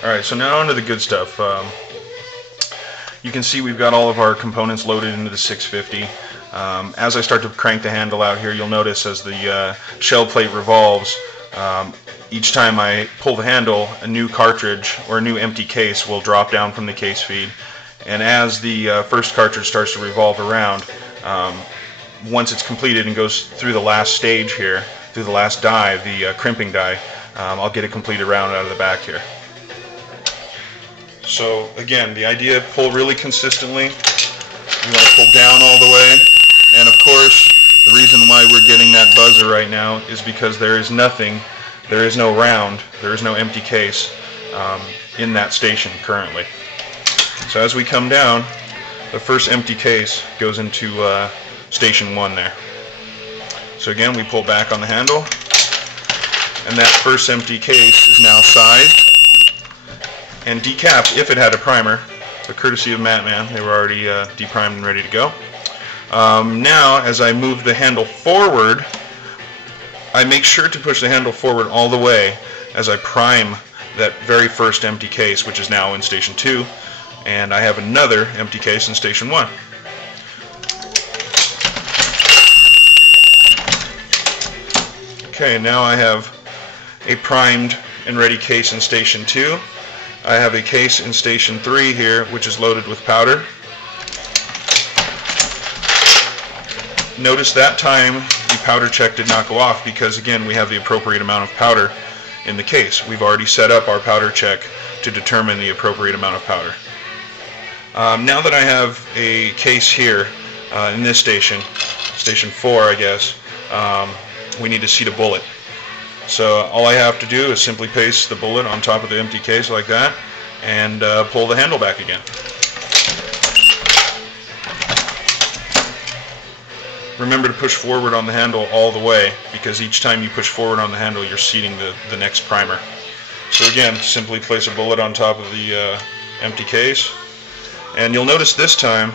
Alright, so now onto the good stuff. You can see we've got all of our components loaded into the 650. As I start to crank the handle out here, you'll notice as the shell plate revolves, each time I pull the handle, a new cartridge or a new empty case will drop down from the case feed. And as the first cartridge starts to revolve around, once it's completed and goes through the last stage here, through the last die, the crimping die, I'll get a completed round out of the back here. So again, the idea, pull really consistently. You want to pull down all the way. And of course, the reason why we're getting that buzzer right now is because there is nothing, there is no round, there is no empty case in that station currently. So as we come down, the first empty case goes into station 1 there. So again, we pull back on the handle, and that first empty case is now sized and decapped if it had a primer, but courtesy of Matman, they were already deprimed and ready to go. Now, as I move the handle forward, I make sure to push the handle forward all the way as I prime that very first empty case, which is now in station 2, and I have another empty case in station 1. Okay, now I have a primed and ready case in station 2. I have a case in station 3 here, which is loaded with powder. Notice that time the powder check did not go off because, again, we have the appropriate amount of powder in the case. We've already set up our powder check to determine the appropriate amount of powder. Now that I have a case here in this station, station 4 I guess, we need to seat a bullet. So all I have to do is simply paste the bullet on top of the empty case like that and pull the handle back again. Remember to push forward on the handle all the way, because each time you push forward on the handle you're seating the next primer. So again, simply place a bullet on top of the empty case, and you'll notice this time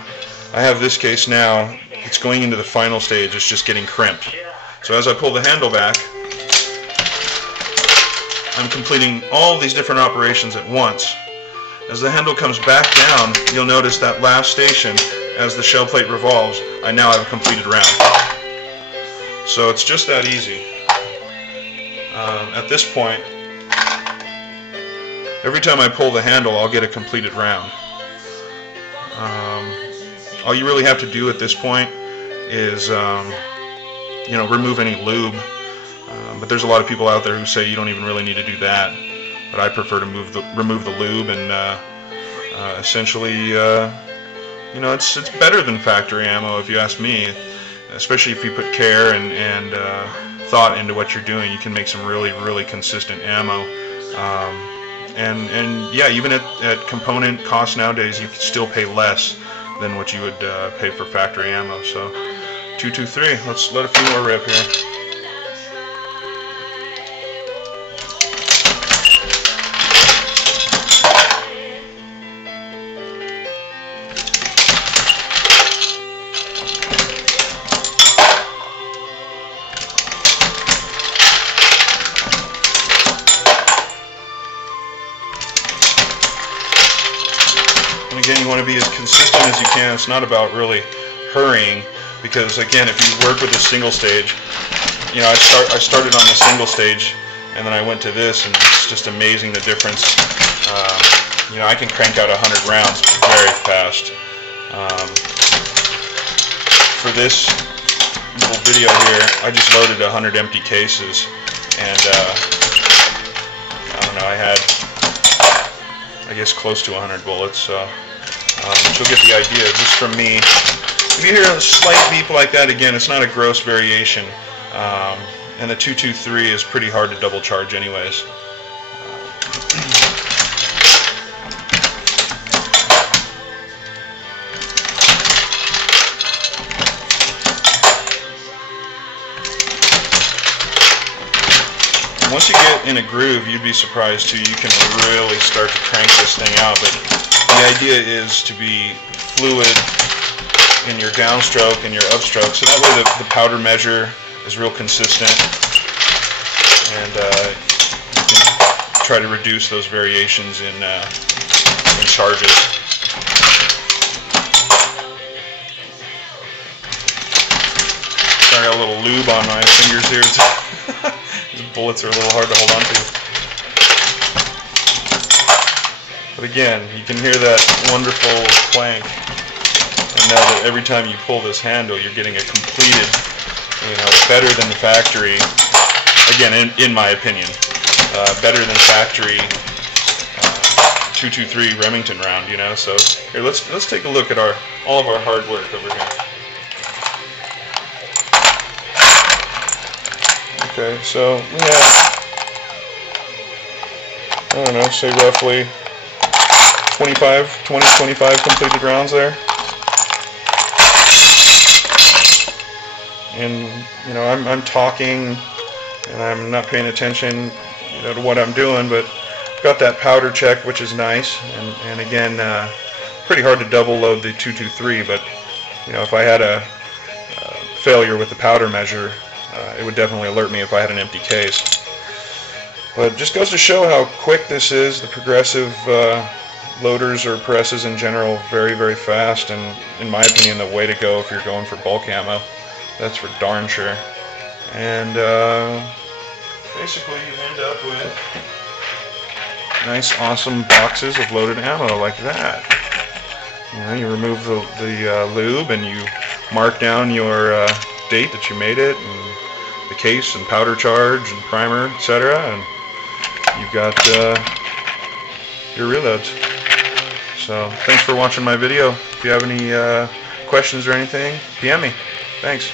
I have this case now, it's going into the final stage, it's just getting crimped. So as I pull the handle back, I'm completing all these different operations at once. As the handle comes back down, you'll notice that last station, as the shell plate revolves, I now have a completed round. So it's just that easy. At this point, every time I pull the handle, I'll get a completed round. All you really have to do at this point is remove any lube. But there's a lot of people out there who say you don't even really need to do that. But I prefer to remove the lube, and essentially, it's better than factory ammo if you ask me. Especially if you put care and thought into what you're doing, you can make some really consistent ammo. And yeah, even at component cost nowadays, you can still pay less than what you would pay for factory ammo. So 223. Let's let a few more rip here. And again, you want to be as consistent as you can. It's not about really hurrying, because again, if you work with a single stage, I started on the single stage, and then I went to this, and it's just amazing the difference. I can crank out 100 rounds very fast. For this little video here, I just loaded 100 empty cases, and I don't know, I had, I guess, close to 100 bullets. So you'll get the idea just from me. If you hear a slight beep like that, again, it's not a gross variation, and the 223 is pretty hard to double charge anyways. Once you get in a groove, you'd be surprised too. You can really start to crank this thing out, but the idea is to be fluid in your downstroke and your upstroke, so that way the powder measure is real consistent, and you can try to reduce those variations in charges. Sorry, I got a little lube on my fingers here. These bullets are a little hard to hold on to. But again, you can hear that wonderful clank. And now that every time you pull this handle, you're getting a completed, better than the factory. Again, in my opinion, better than factory 223 Remington round. So here, let's take a look at all of our hard work over here. Okay, so we have, I don't know, say roughly 25 completed rounds there. And I'm talking and I'm not paying attention to what I'm doing, but got that powder check, which is nice, and again, pretty hard to double load the 223, but if I had a failure with the powder measure, it would definitely alert me if I had an empty case. But just goes to show how quick this is. The progressive loaders or presses in general, very, very fast, and in my opinion, the way to go if you're going for bulk ammo. That's for darn sure. And basically you end up with nice, awesome boxes of loaded ammo like that. You remove the lube and you mark down your date that you made it, and the case and powder charge and primer, etc. And you've got your reloads. So thanks for watching my video. If you have any questions or anything, PM me. Thanks.